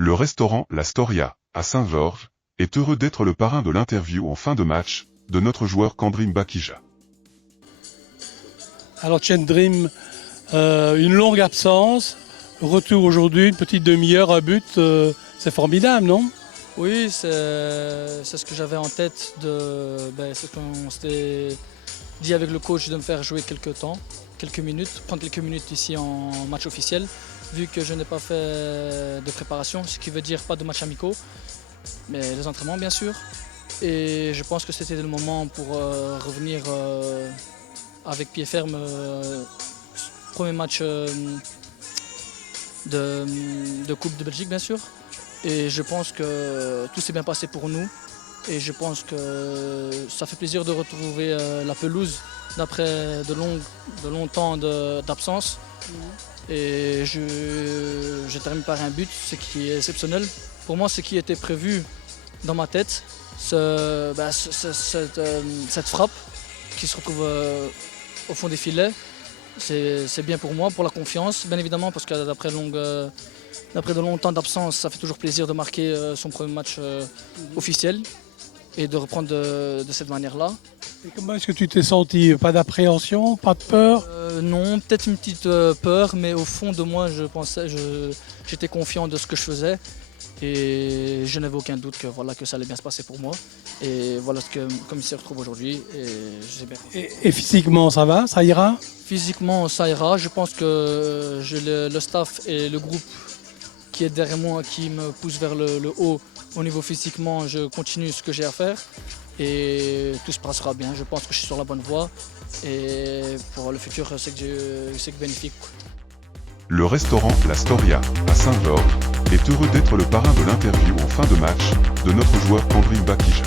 Le restaurant La Storia, à Saint-Georges, est heureux d'être le parrain de l'interview en fin de match de notre joueur Kandrim Bakija. Alors Chendrim, une longue absence, retour aujourd'hui, une petite demi-heure, un but, c'est formidable, non? Oui, c'est ce que j'avais en tête, ce qu'on s'était dit avec le coach de me faire jouer quelques minutes, prendre quelques minutes ici en match officiel, vu que je n'ai pas fait de préparation, ce qui veut dire pas de matchs amicaux, mais les entraînements bien sûr. Et je pense que c'était le moment pour revenir avec pied ferme, premier match de Coupe de Belgique bien sûr. Et je pense que tout s'est bien passé pour nous. Et je pense que ça fait plaisir de retrouver la pelouse d'après de longs temps d'absence. Et je termine par un but, ce qui est exceptionnel. Pour moi, ce qui était prévu dans ma tête, cette frappe qui se retrouve au fond des filets, c'est bien pour moi, pour la confiance, bien évidemment, parce que d'après de longs temps d'absence, ça fait toujours plaisir de marquer son premier match officiel et de reprendre de cette manière-là. Et comment est-ce que tu t'es senti? Pas d'appréhension, pas de peur? Non, peut-être une petite peur, mais au fond de moi, j'étais confiant de ce que je faisais et je n'avais aucun doute que ça allait bien se passer pour moi. Et voilà comme il se retrouve aujourd'hui. Et physiquement, ça va? Ça ira? Physiquement, ça ira. Je pense que j'ai le staff et le groupe qui est derrière moi, qui me pousse vers le haut. Au niveau physiquement, je continue ce que j'ai à faire et tout se passera bien. Je pense que je suis sur la bonne voie et pour le futur, c'est que bénéfique. Le restaurant La Storia, à Saint-Georges, est heureux d'être le parrain de l'interview en fin de match de notre joueur Kandrim Bakija.